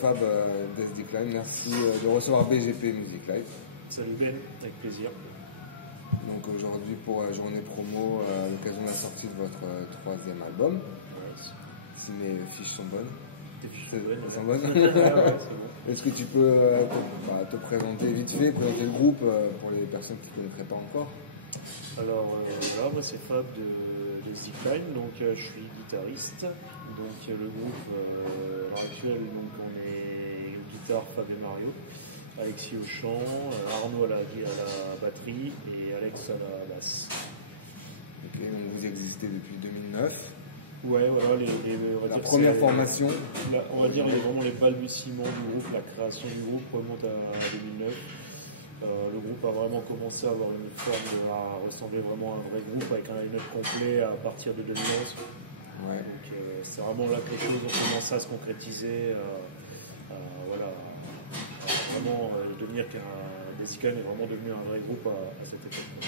Fab Death Decline, merci de recevoir BGP Music Live. Salut Ben, avec plaisir. Donc aujourd'hui pour la journée promo, à l'occasion de la sortie de votre troisième album. Ouais. Si mes fiches sont bonnes. Tes fiches sont bonnes. Sont bonnes. Ouais, c'est bon. Est-ce que tu peux te présenter vite fait, présenter le groupe pour les personnes qui ne connaîtraient pas encore? Alors voilà, moi c'est Fab de Decline, donc je suis guitariste. Donc le groupe à l'heure actuelle, donc on est guitare Fab et Mario, Alexis au chant, Arnaud à la batterie et Alex à la basse. Ok, donc vous existez depuis 2009. Ouais, voilà, on va la dire première formation. On va dire vraiment les balbutiements du groupe, la création du groupe remonte à 2009. Le groupe a vraiment commencé à avoir une forme, à ressembler vraiment à un vrai groupe avec un line-up complet à partir de 2011. Ouais. Donc c'est vraiment là que les choses ont commencé à se concrétiser. Voilà, vraiment devenir qu'un Decline est vraiment devenu un vrai groupe à cette époque.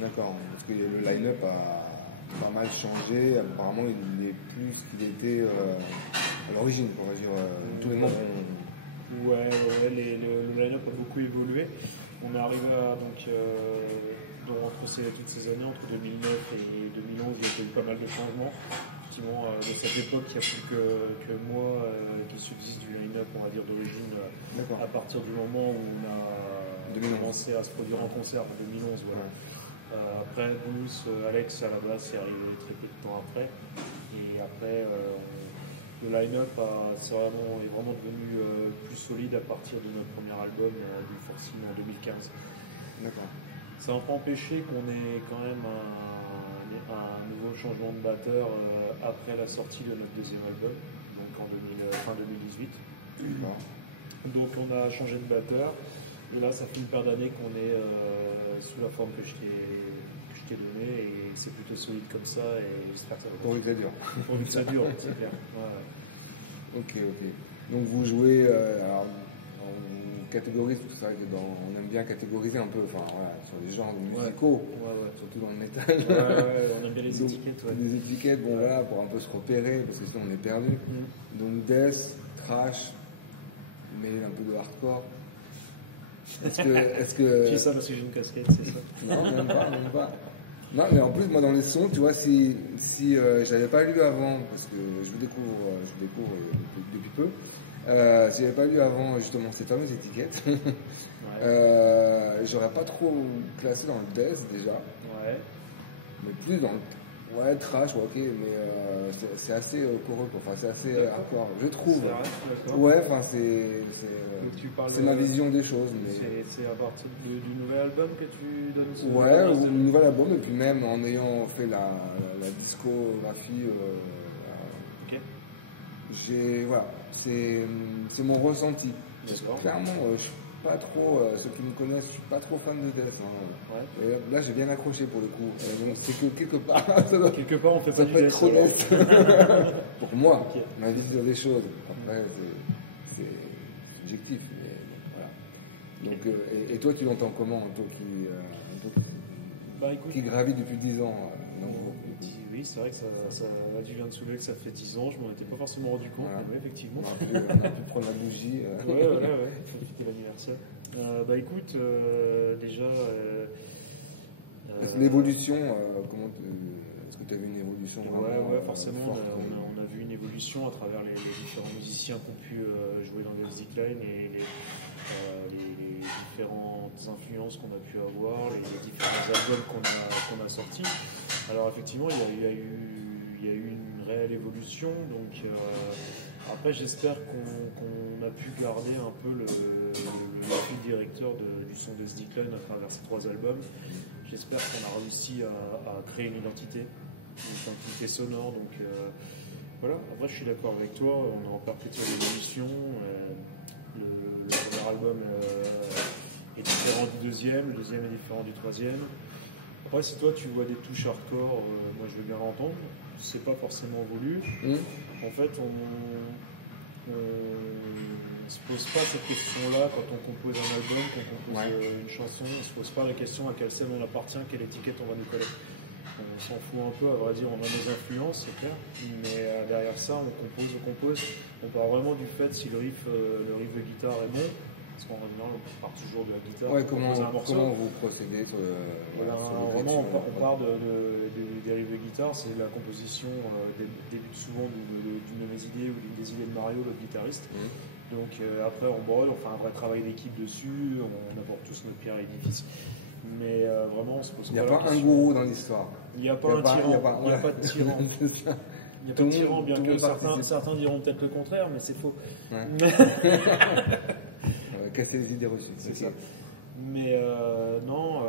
D'accord, parce que le line-up a pas mal changé. Apparemment, il est plus ce qu'il était à l'origine, on va dire. Tous les membres ont... Ouais, le line-up a beaucoup évolué. On est arrivé à, entre toutes ces années, entre 2009 et 2011, il y a eu pas mal de changements. Effectivement, de cette époque, il n'y a plus que moi qui subsiste du line-up, on va dire, d'origine, à partir du moment où on a commencé à se produire en concert, en 2011. Voilà. Après, Bruce, Alex à la base, est arrivé très peu de temps après. Et après, le line-up est vraiment devenu plus solide à partir de notre premier album du Forcing en 2015. D'accord. Ça n'a pas empêché qu'on ait quand même un nouveau changement de batteur après la sortie de notre deuxième album, donc fin 2018. Donc on a changé de batteur. Et là, ça fait une paire d'années qu'on est sous la forme que je t'ai donnée et c'est plutôt solide comme ça et j'espère que ça va pourvu que ça dure. Pourvu que ça dure, c'est clair. Ouais. Ok. Donc vous jouez, alors on catégorise, parce que c'est vrai que on aime bien catégoriser un peu, enfin voilà, sur les genres musicaux, surtout dans le métal. On aime bien les étiquettes. Les étiquettes, bon voilà, pour un peu se repérer, parce que sinon on est perdu. Donc death, thrash, mais un peu de hardcore. Est-ce que... Tu dis ça parce que j'ai une casquette, c'est ça? Non, même pas. Non, mais en plus, moi, dans les sons, tu vois, si je l'avais pas lu avant, parce que je vous découvre depuis peu, si j'avais pas lu avant, justement, ces fameuses étiquettes, j'aurais pas trop classé dans le death, déjà. Ouais. Mais plus dans le... Ouais, trash, ok, mais c'est assez correct, enfin, c'est assez hardcore, je trouve. Ouais, enfin, c'est ma vision des choses. Mais... C'est à partir du nouvel album que tu donnes ce... Ouais, ou le nouvel album, et puis même en ayant fait la discographie, voilà, c'est mon ressenti. Clairement, je suis pas trop, ceux qui me connaissent, je suis pas trop fan de death. Et là, j'ai bien accroché pour le coup. Donc c'est que quelque part, quelque part, on fait pas du death. Trop net. Pour moi, ma vision des choses. Après, c'est subjectif. Mais voilà. Donc, et toi, tu l'entends comment, toi qui gravis depuis 10 ans oui, c'est vrai que là, tu viens de soulever que ça fait 10 ans, je m'en étais pas forcément rendu compte, mais effectivement. On a pu prendre la bougie. Ouais, faut fêter l'anniversaire. Écoute, déjà... l'évolution, est-ce que tu as vu une évolution Ouais, forcément, on a vu une évolution à travers les différents musiciens qui ont pu jouer dans Death Decline et les différentes influences qu'on a pu avoir, les différents albums qu'on a sortis. Alors effectivement, il y a eu une réelle évolution. Donc après, j'espère qu'on a pu garder un peu le fil directeur du son Death Decline à travers ces 3 albums. J'espère qu'on a réussi à créer une identité sonore. Donc voilà. Après, je suis d'accord avec toi. On est en perpétuelle évolution. Le premier album est différent du deuxième, le deuxième est différent du troisième. Après, si toi tu vois des touches hardcore, moi je veux bien l'entendre. C'est pas forcément voulu. En fait, on se pose pas cette question-là quand on compose un album, quand on compose une chanson. On se pose pas la question à quelle scène on appartient, quelle étiquette on va nous coller. On s'en fout un peu, à vrai dire, on a nos influences, c'est clair, mais derrière ça, on compose. On part vraiment du fait si le riff de guitare est bon, parce qu'en général, on part toujours de la guitare. Ouais, comment vous procédez sur le, vraiment, on part des riffs de guitare, c'est la composition débute souvent d'une de mes idées ou d'une des idées de Mario, le guitariste. Donc après, on brûle, on fait un vrai travail d'équipe dessus, on apporte tous notre pierre à l'édifice. Mais vraiment, on se pose pas la question. Il n'y a pas un gourou dans l'histoire. Il n'y a pas un tyran. Il n'y a pas de tyran. Il n'y a pas de tyran, bien que certains diront peut-être le contraire, mais c'est faux. Ouais. Casser les idées reçues. C'est ça. Mais non,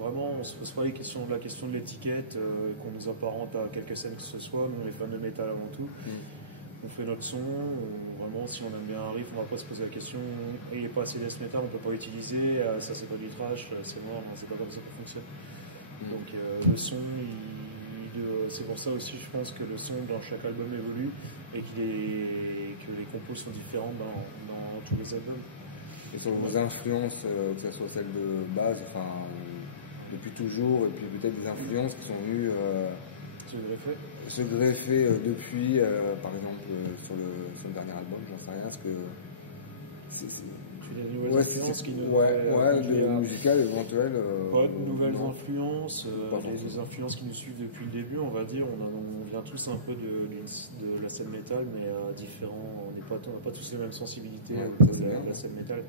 vraiment, on se pose pas la question de l'étiquette, qu'on nous apparente à quelques scènes que ce soit. Nous, on est fans de métal avant tout. On fait notre son, vraiment si on aime bien un riff, on va pas se poser la question, il n'est pas assez death metal, on peut pas l'utiliser, ça c'est pas du trash, c'est mort, c'est pas comme ça que ça fonctionne. Donc le son, c'est pour ça aussi je pense que le son dans chaque album évolue et que les compos sont différentes dans tous les albums. Et sur vos influences, que ce soit celle de base, enfin depuis toujours, et puis peut-être des influences qui sont venues se greffer depuis, par exemple, sur le dernier album, j'en sais rien, parce que tu des nouvelles influences qui nous musicales éventuelles. Pas de nouvelles influences, des influences qui nous suivent depuis le début, on va dire. On vient tous un peu de la scène métal, mais différents. On n'a pas tous les mêmes sensibilités de la scène métal.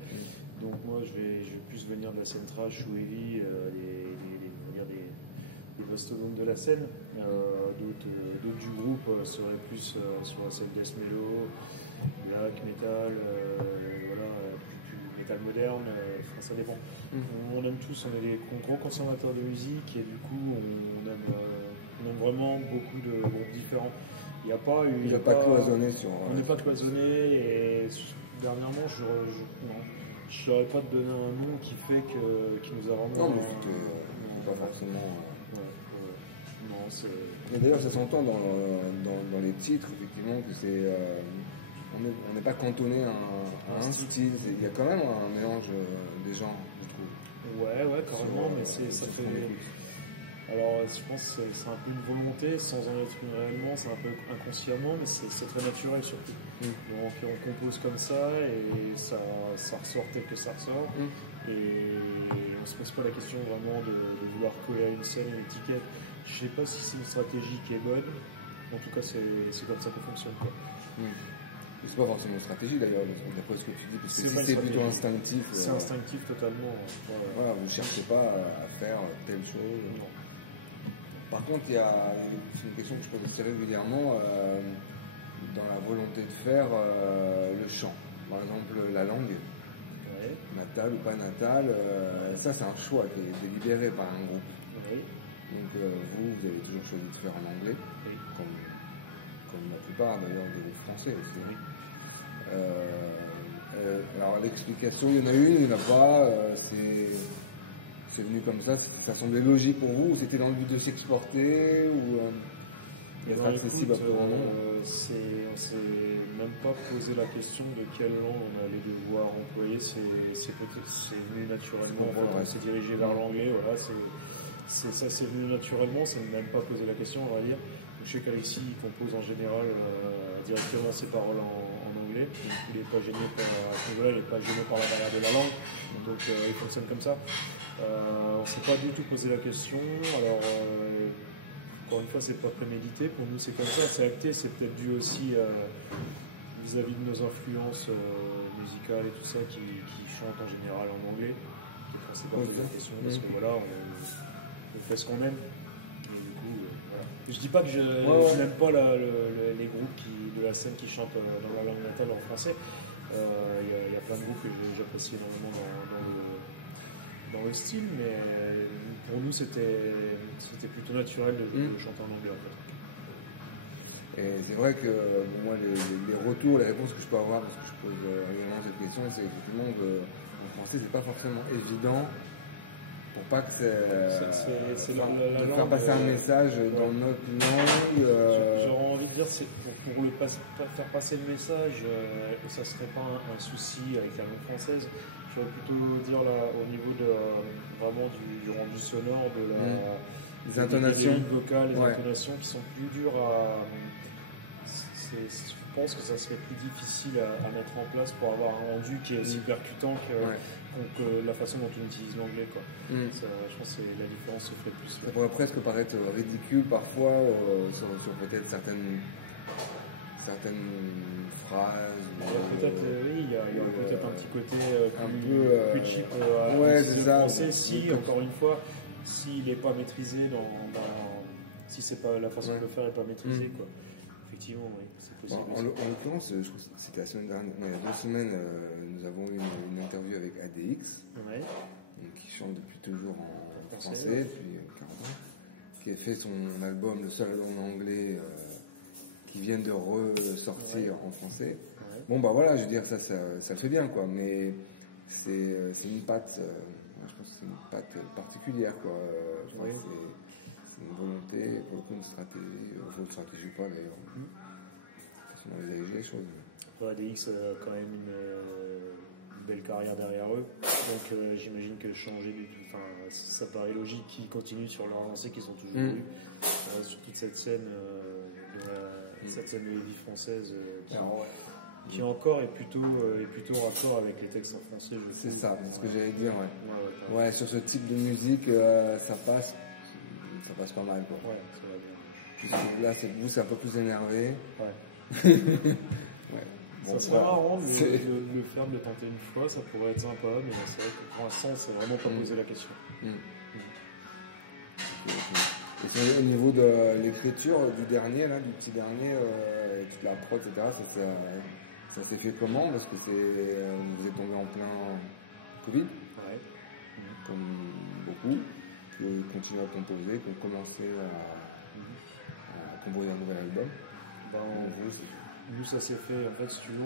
Donc moi, je vais plus venir de la scène trash ou heavy, des mastodontes de la scène. D'autres du groupe seraient plus sur la scène death mellow, black metal, plus métal moderne, ça dépend. On aime tous, on est des gros consommateurs de musique et du coup on aime vraiment beaucoup de groupes différents. Il n'y a pas cloisonné sur. On n'est pas cloisonné et dernièrement je ne saurais pas te donner un nom qui nous a vraiment. Non, mais pas forcément. Et d'ailleurs, ça s'entend dans les titres, effectivement, que c'est. On n'est pas cantonné à un style. Il y a quand même un mélange des genres, je trouve. Ouais, carrément, mais ça fait. Alors, je pense que c'est un peu une volonté, sans en être une réellement, c'est un peu inconsciemment, mais c'est très naturel surtout. Donc, on compose comme ça et ça ressort tel que ça ressort. Et on se pose pas la question vraiment de vouloir coller à une scène, une étiquette. Je sais pas si c'est une stratégie qui est bonne. En tout cas, c'est comme ça que fonctionne. C'est pas forcément une stratégie d'ailleurs, d'après ce que tu dis, parce que si c'est plutôt instinctif. C'est instinctif totalement. Voilà, vous ne cherchez pas à faire telle chose. Non. Par contre, il y a une question que je pose assez régulièrement dans la volonté de faire le chant. Par exemple, la langue, natale ou pas natale, ça c'est un choix qui est délibéré par un groupe. Donc vous avez toujours choisi de faire en anglais, comme la plupart d'ailleurs des groupes français aussi. Alors l'explication, il y en a une, il n'y en a pas, c'est venu comme ça semblait logique pour vous, ou c'était dans le but de s'exporter, ou d'être accessible à peu près. On s'est même pas posé la question de quelle langue on allait devoir employer, c'est venu naturellement, on s'est dirigé vers l'anglais, voilà, c'est venu naturellement, ça ne même pas posé la question, on va dire. Donc, je sais qu'Alexis compose en général directement ses paroles en anglais, donc il n'est pas gêné par il n'est pas gêné par la barrière de la langue, donc il fonctionne comme ça. On ne s'est pas du tout posé la question, alors encore une fois c'est pas prémédité, pour nous c'est comme ça, c'est acté, c'est peut-être dû aussi vis-à-vis de nos influences musicales et tout ça qui chantent en général en anglais, qui ne s'est pas posé la question parce que voilà, on fait ce qu'on aime. Et du coup, voilà. Je dis pas que je n'aime pas les groupes de la scène qui chantent dans la langue natale en français. Il y a plein de groupes que j'apprécie énormément dans le style, mais pour nous c'était plutôt naturel de chanter en anglais en fait. Et c'est vrai que moi les retours, les réponses que je peux avoir, parce que je pose régulièrement cette question, c'est effectivement qu'en français c'est pas forcément évident pour pas que de faire passer un message dans notre langue. J'aurais envie de dire, pour faire passer le message, ça serait pas un souci avec la langue française. Je vais plutôt dire là, au niveau vraiment du rendu sonore, les intonations vocales, les intonations qui sont plus dures à. Je pense que ça serait plus difficile à mettre en place pour avoir un rendu qui est aussi percutant que la façon dont on utilise l'anglais. Ça, je pense que la différence se fait plus. Ça pourrait presque paraître ridicule parfois sur peut-être certaines phrases. Peut-être, oui, il y a peut-être un petit côté plus cheap c'est ça. Français, encore une fois, s'il n'est pas maîtrisé si c'est pas la façon de le faire n'est pas maîtrisée, quoi. Effectivement, oui, c'est possible. En l'occurrence, je crois que c'était la semaine dernière, il y a 2 semaines, nous avons eu une interview avec ADX, qui chante depuis toujours en français, depuis 40 ans, qui a fait son album, le seul album en anglais, qui vient de ressortir en français. Bon, bah voilà, je veux dire, ça le fait bien, quoi, mais c'est une patte, je pense que c'est une patte particulière, quoi. Je crois que c'est une volonté, pour le coup, une stratégie ou pas d'ailleurs. Si on avait dirigé les choses. ADX a quand même une belle carrière derrière eux, donc j'imagine que changer ça paraît logique qu'ils continuent sur leur lancée qu'ils ont toujours eu, sur toute cette scène de vie française qui encore est plutôt raccord avec les textes en français. C'est ça, c'est ce que j'allais dire. Ouais, sur ce type de musique, ça passe pas mal, quoi. Ouais, ça va bien. Là, c'est un peu plus énervé. Bon, ça serait marrant de le faire, de le tenter une fois, ça pourrait être sympa, mais c'est vrai que pour l'instant, c'est vraiment pas posé la question. Et au niveau de l'écriture du petit dernier, toute la prod, etc., ça s'est fait comment? Parce que vous êtes tombé en plein Covid, comme beaucoup, que continuer à composer, que commencer à composer un nouvel album. Nous, ça s'est fait, en fait, si tu veux,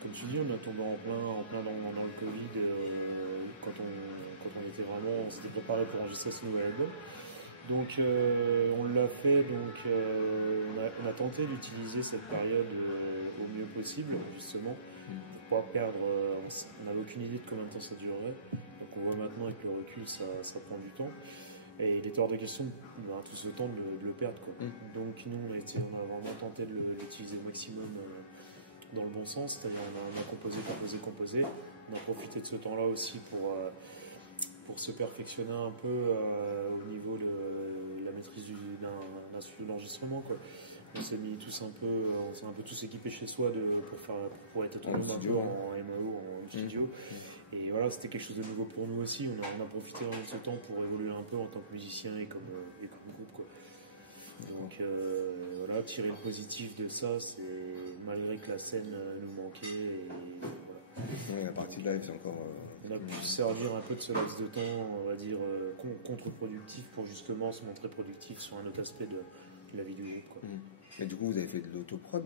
comme tu dis, on a tombé en plein dans le Covid, quand on était vraiment, on s'était préparé pour enregistrer ce nouvel album. Donc on l'a fait, on a tenté d'utiliser cette période au mieux possible, justement, pour pas perdre, on n'avait aucune idée de combien de temps ça durerait, donc on voit maintenant avec le recul, ça prend du temps, et il est hors de question tout ce temps de le perdre, quoi. Donc nous on a vraiment tenté de l'utiliser au maximum dans le bon sens, c'est-à-dire on a composé, on a profité de ce temps-là aussi pour se perfectionner un peu au niveau de la maîtrise de l'enregistrement, quoi. On s'est un peu tous équipés chez soi pour être autonome un peu en MAO, en studio. Et voilà, c'était quelque chose de nouveau pour nous aussi. On a profité de ce temps pour évoluer un peu en tant que musicien et comme groupe, quoi. Donc voilà, tirer le positif de ça, c'est malgré que la scène nous manquait. Et voilà. Oui, la partie live, c'est encore. On a pu se servir un peu de ce laps de temps, on va dire, contre-productif pour justement se montrer productif sur un autre aspect de la vie du groupe, quoi. Et du coup, vous avez fait de l'autoprod?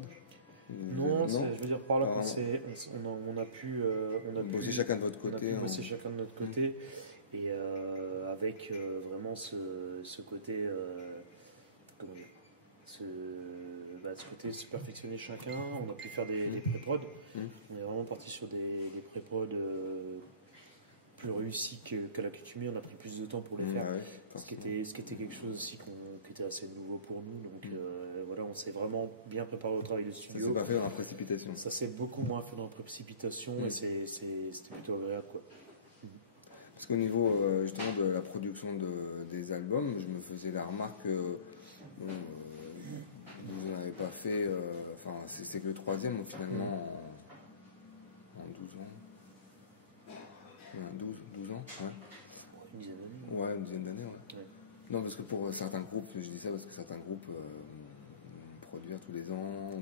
Non, je veux dire par là on a pu bosser chacun de votre côté. Bosser chacun de notre côté, et avec vraiment ce côté, comment dire, ce côté se perfectionner chacun. On a pu faire des pré-prod. On est vraiment parti sur des pré-prod plus réussis que la coutumier. On a pris plus de temps pour les faire, ce qui était quelque chose aussi qui était assez nouveau pour nous. Donc voilà, on s'est vraiment bien préparé au travail de studio. Ça s'est pas fait dans la précipitation. Ça s'est beaucoup moins fait dans la précipitation, et c'était plutôt agréable, quoi. Parce qu'au niveau justement de la production des albums, je me faisais la remarque que vous n'avez pas fait, c'est que le 3e finalement en 12 ans. 12 ans, Une dizaine d'années. Ouais, une dizaine d'années, Non, parce que pour certains groupes, je dis ça parce que certains groupes produire tous les ans,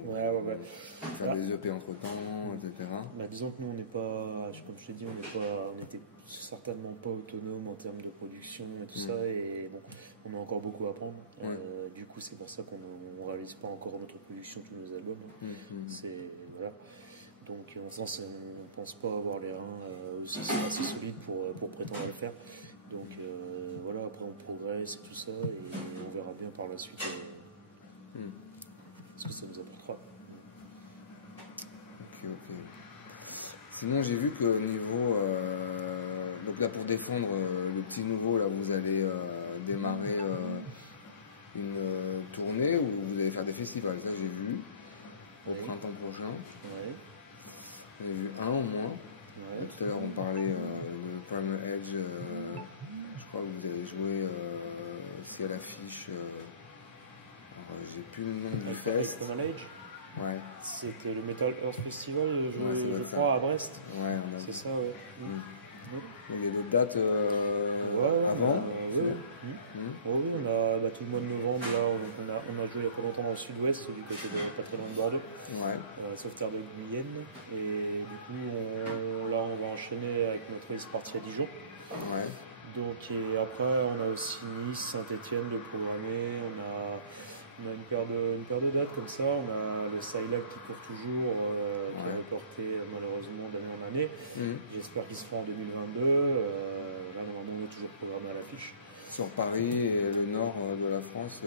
faire des EP entre temps, etc. Disons que nous, on n'est pas, comme je t'ai dit, on n'était certainement pas autonome en termes de production et tout ça, et bon, on a encore beaucoup à apprendre. Du coup, c'est pour ça qu'on ne réalise pas encore en notre production tous nos albums. Voilà. Donc, en sens, on ne pense pas avoir les reins aussi assez solides pour prétendre le faire. Donc, voilà, après, on progresse et tout ça, et on verra bien par la suite ce que ça nous apportera. Ok. Sinon, j'ai vu qu'au niveau, donc là, pour défendre le petit nouveau, là, vous allez démarrer une tournée où vous allez faire des festivals. Ça, j'ai vu au printemps prochain. Ouais. J'en ai vu un au moins. Ouais. Tout à l'heure, on parlait de Primal Edge. Je crois que vous avez joué aussi à l'affiche. J'ai plus le nom du fest. Primal Edge. Ouais. C'était le Metal Earth Festival, je crois, à Brest. Ouais, c'est ça, ouais. Il y a d'autres dates avant. Oui, on a tout le mois de novembre, là, on a joué il y a pas longtemps dans le sud-ouest, du côté de pas très loin de Bordeaux, Sauveterre de Guyenne, et du coup, là, on va enchaîner avec notre race partie à Dijon. Ouais. Donc, et après, on a aussi Nice, Saint-Etienne de programmer, on a une paire de dates comme ça. On a le Scilab qui court toujours, qui est reporté malheureusement d'année en année. J'espère qu'il se fera en 2022. Là, normalement, on est toujours programmé à l'affiche. Sur Paris et le nord de la France.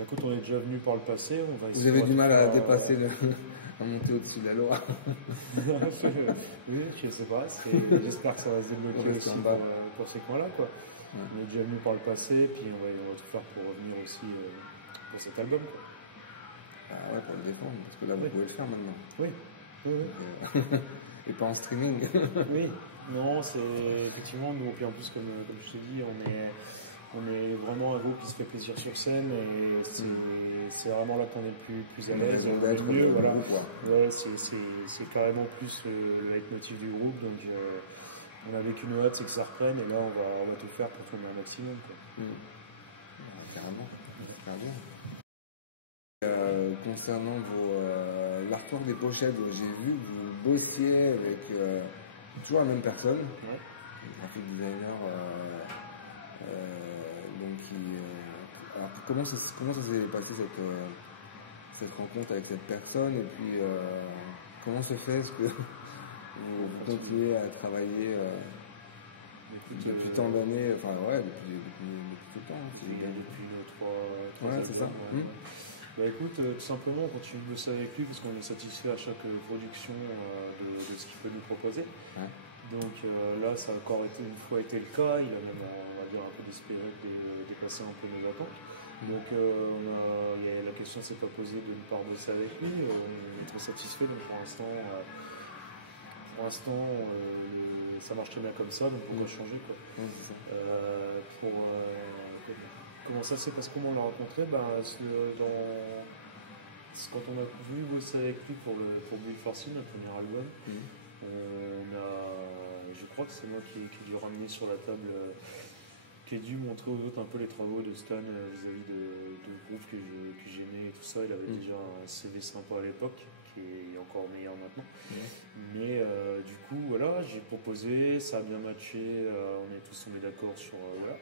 Écoute, on est déjà venu par le passé. Vous avez du mal à dépasser, à monter au-dessus de la Loire. Oui, je sais pas. J'espère que ça va se débloquer aussi pour ces coins-là, quoi. On est déjà venu par le passé, puis on va tout faire pour revenir aussi pour cet album, quoi. Ah ouais, pour le défendre, parce que là, vous pouvez le faire maintenant. Oui. Et pas en streaming. Oui. Non, c'est effectivement, nous, puis en plus, comme je te dis, on est vraiment un groupe qui se fait plaisir sur scène, et c'est vraiment là qu'on est le plus à l'aise, on est mieux, voilà. Ouais, c'est carrément plus le leitmotiv du groupe, donc on avait qu'une hâte, c'est que ça reprenne, et là, on va tout faire pour tourner un maximum, quoi. Carrément. Concernant l'artwork des pochettes, j'ai vu que vous bossiez avec toujours la même personne, un graphic designer. Alors comment ça s'est passé cette rencontre avec cette personne, et puis comment se fait ce que vous continuez à travailler depuis tant d'années, enfin depuis tout le temps. Depuis 3 ans. C'est ça. Bah écoute, tout simplement on continue de bosser avec lui parce qu'on est satisfait à chaque production de ce qu'il peut nous proposer. Donc là ça a encore une fois été le cas, il a même on va dire un peu dépassé un peu nos attentes. Donc la question s'est pas posée de ne pas bosser avec lui, on est très satisfait, donc pour l'instant ça marche très bien comme ça, donc pourquoi changer, quoi. Comment ça se passe, comment on l'a rencontré, quand on a voulu bosser avec lui pour Build Forcing, notre premier album, je crois que c'est moi qui ai dû ramener sur la table, qui ai dû montrer aux autres un peu les travaux de Stan vis-à-vis de groupes que j'aimais et tout ça. Il avait déjà un CV sympa à l'époque, qui est encore meilleur maintenant. Mais du coup, voilà, j'ai proposé, ça a bien matché, on est tous tombés d'accord sur voilà.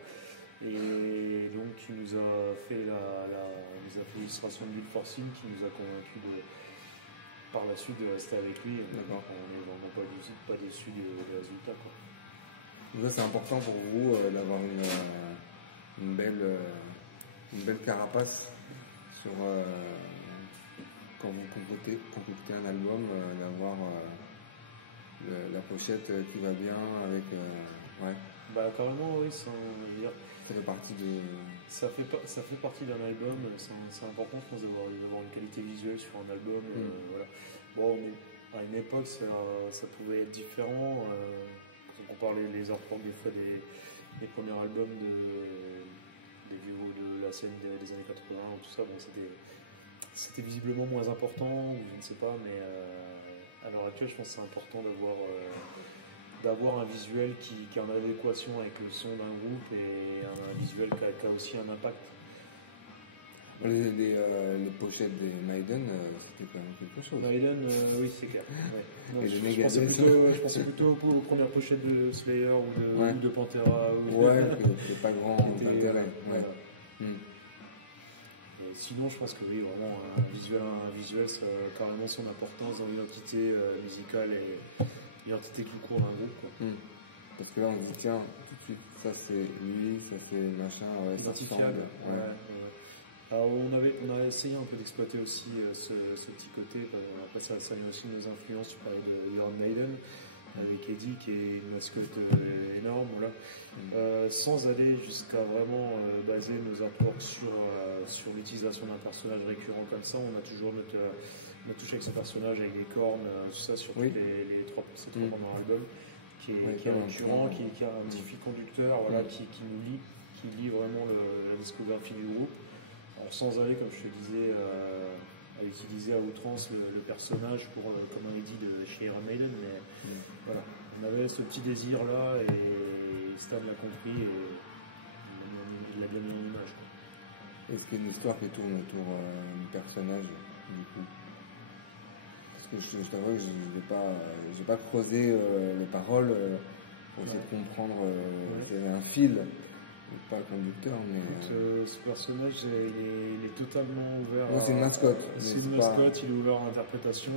Et donc il nous a fait l'illustration de Build Forcing qui nous a convaincus par la suite de rester avec lui. D'accord. On n'est vraiment pas déçus des résultats, quoi. Donc c'est important pour vous d'avoir une belle carapace sur quand vous concoctez un album, d'avoir la pochette qui va bien avec Bah carrément, oui, sans dire. Ça fait partie Ça fait partie d'un album. C'est important, je pense, d'avoir une qualité visuelle sur un album. Voilà. Bon, à une époque, ça pouvait être différent. Quand on parlait les artworks des fois des premiers albums des vieux de la scène des années 80 ou tout ça, bon, c'était visiblement moins important, ou je ne sais pas, mais à l'heure actuelle, je pense que c'est important d'avoir un visuel qui est en adéquation avec le son d'un groupe, et un visuel qui a aussi un impact. Les pochettes des Maiden, c'était quand même quelque chose. Maiden, oui, c'est clair. Ouais. Non, je pensais plutôt aux premières pochettes de Slayer ou de Pantera. Qui pas grand intérêt. Sinon, je pense que oui, vraiment, un visuel, ça a carrément son importance dans l'identité musicale et l'identité tout court d'un groupe, quoi. Parce que là, on se dit, tiens, tout de suite, ça c'est lui, ça c'est machin, identifiable. Alors, on a essayé un peu d'exploiter aussi ce petit côté. Après, ça nous aussi nos influences. Tu parlais de Iron Maiden. avec Eddie qui est une mascotte énorme, voilà. Sans aller jusqu'à vraiment baser nos apports sur l'utilisation d'un personnage récurrent comme ça, on a toujours notre touche avec ce personnage avec des cornes, tout ça sur ces trois premiers albums, qui est récurrent, qui a un petit fil conducteur, voilà, qui nous lie, qui lie vraiment la discographie du groupe. Alors sans aller, comme je te disais, à utiliser à outrance le personnage pour, comme on a dit, de chez Iron Maiden, mais voilà, on avait ce petit désir là et Stan l'a compris et il l'a bien mis en image. Est-ce qu'il y a une histoire qui tourne autour du personnage du coup? Parce que je t'avoue que j'ai pas creusé les paroles pour essayer de comprendre s'il y avait un fil. Pas le conducteur, mais. Ce personnage, il est totalement ouvert. C'est une mascotte. C'est une mascotte, il est ouvert à l'interprétation.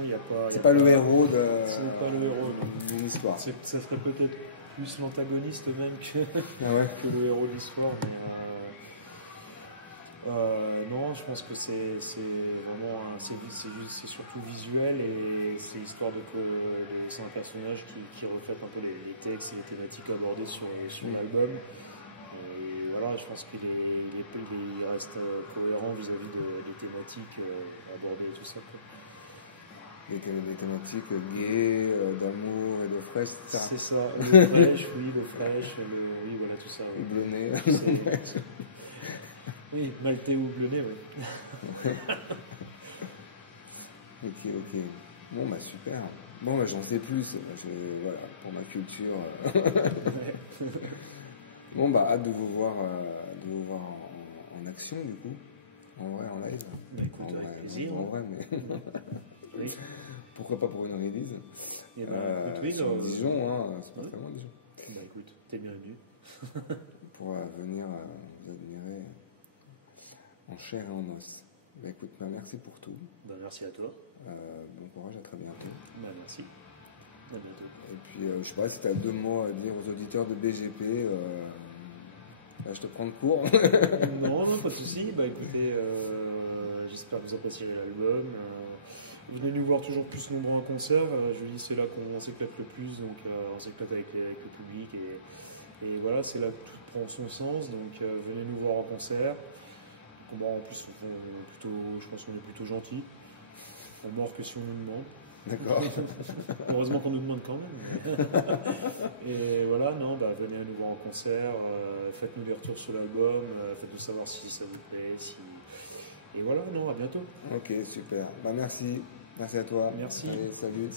C'est pas le héros de. C'est pas le héros d'une histoire. Ça serait peut-être plus l'antagoniste même que le héros de l'histoire. Mais non, je pense que c'est vraiment c'est surtout visuel et c'est l'histoire c'est un personnage qui reflète un peu les textes et les thématiques abordées sur l'album. Et voilà, je pense qu'il reste cohérent vis-à-vis des thématiques abordées et tout ça. Des thématiques gays, d'amour et de fraîche, c'est ça? C'est ça, le fraîche, le fraîche, oui, voilà, tout ça. Houblonné. Oui, maltais ou houblonné, oui. Ok. Bon, bah super. Bon, bah, j'en sais plus, voilà, pour ma culture. Bon, bah, hâte de vous voir en action, du coup. En vrai, en live. Bah, écoute, avec plaisir. En vrai, mais. Oui. Pourquoi pas pour une release? Et bah, écoute, sur Dijon, hein, c'est pas très loin, Dijon. Bah, écoute, t'es bienvenu. Pour venir vous admirer en chair et en os. Bah, écoute, bah, merci pour tout. Bah, merci à toi. Bon courage, à très bientôt. Bah, merci. À bientôt. Et puis, je sais pas si tu as 2 mots à dire aux auditeurs de BGP. Là, je te prends de court. Non, pas de soucis. Bah, écoutez, j'espère que vous apprécierez l'album. Venez nous voir toujours plus nombreux en concert. Julie, c'est là qu'on s'éclate le plus, donc on s'éclate avec le public. Et voilà, c'est là que tout prend son sens. Donc, venez nous voir en concert. En plus, je pense qu'on est plutôt gentils. On mord que si on nous demande. D'accord. Heureusement qu'on nous demande quand même. Et voilà, venez nous voir en concert, faites-nous des retours sur l'album, faites-nous savoir si ça vous plaît. Et voilà, à bientôt. Ok, super. Bah, merci. Merci à toi. Merci. Allez, salut.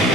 Ciao.